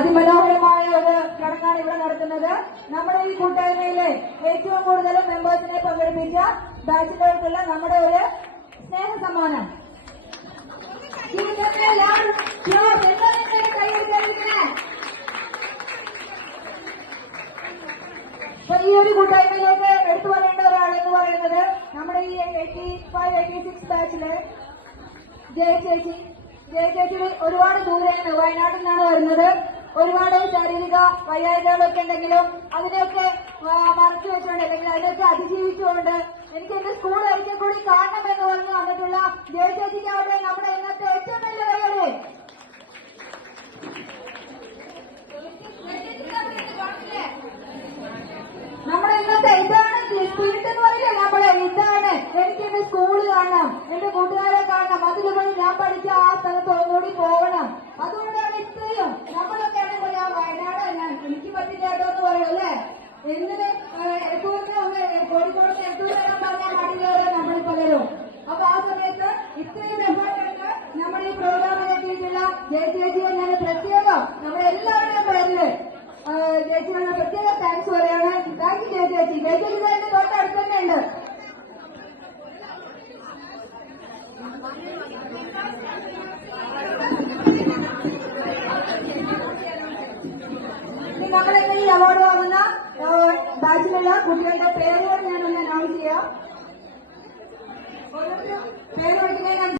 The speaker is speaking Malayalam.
അതിമനോഹരമായ ഒരു ചടങ്ങാണ് ഇവിടെ നടത്തുന്നത്. നമ്മുടെ ഈ കൂട്ടായ്മയിലെ ഏറ്റവും കൂടുതൽ മെമ്പേഴ്സിനെ പങ്കെടുപ്പിച്ച ബാച്ചിലേക്കുള്ള നമ്മുടെ ഒരു സ്നേഹ സമ്മാനം. അപ്പൊ ഈ ഒരു കൂട്ടായ്മയിലേക്ക് എടുത്തു പറയേണ്ട ഒരാളെന്ന് പറയുന്നത് നമ്മുടെ ഈ 85-86 ബാച്ചില് ജയ ചേച്ചി ഒരുപാട് ദൂരെയാണ്, വയനാട്ടിൽ നിന്നാണ് വരുന്നത്. ഒരുപാട് ശാരീരിക വൈകാരികളൊക്കെ ഉണ്ടെങ്കിലും അതിനെയൊക്കെ മറച്ചു വെച്ചുകൊണ്ട് അല്ലെങ്കിൽ അതിനൊക്കെ അതിജീവിച്ചുകൊണ്ട് എനിക്ക് എന്റെ സ്കൂൾ ഒരിക്കൽ കൂടി കാണണമെന്ന് പറഞ്ഞ് വന്നിട്ടുള്ള ജയ ചേച്ചിക്കാവട്ടെ നമ്മുടെ ഇന്നത്തെ ഏറ്റവും വലിയ കൈകളെ. നമ്മുടെ ഇന്നത്തെ ഇതാണ് സ്പിരിറ്റ് എന്ന് പറയില്ല, നമ്മളെ ഇതാണ് എനിക്ക് എന്റെ സ്കൂള് കാണണം, എന്റെ കൂട്ടുകാരെ കാണണം, അതിലുപരി ഞാൻ പഠിച്ച ആ സ്ഥലത്ത് ഒന്നുകൂടി പോകണം. അതുകൊണ്ടാണ് ഇത്രയും നമ്മളൊക്കെ ആണെങ്കിൽ ഞാൻ വയനാട് എനിക്ക് പറ്റില്ലാട്ടോ എന്ന് പറയും അല്ലേ. എന്തിന് എത്തൂരിനെ ഒന്ന് കോഴിക്കോട് എത്തൂർ വരാൻ പറഞ്ഞാൽ നാട്ടിലേറെ നമ്മൾ പലരും. അപ്പൊ ആ സമയത്ത് ഇത്രയും എഫേർട്ട് എടുത്ത് നമ്മുടെ ഈ പ്രോഗ്രാമിലെത്തിയിട്ടുള്ള ചേച്ചിയെ ഞാൻ പ്രത്യേകം നമ്മളെല്ലാവരുടെയും പേരില് ചേച്ചിയുടെ പ്രത്യേക താങ്ക്സ് പറയാണ്. താങ്ക് യു ചേച്ചി. ചേച്ചി എന്റെ തൊട്ടടുത്ത് തന്നെ ഉണ്ട്. നമ്മളെങ്ങനെ ഈ അവാർഡ് വാങ്ങുന്ന ബാച്ചിലുള്ള കുട്ടികളുടെ പേരുകൾ ഞാനൊന്ന് അനൗൺസ് ചെയ്യാം. പേര് വിളിക്കുന്നതിന്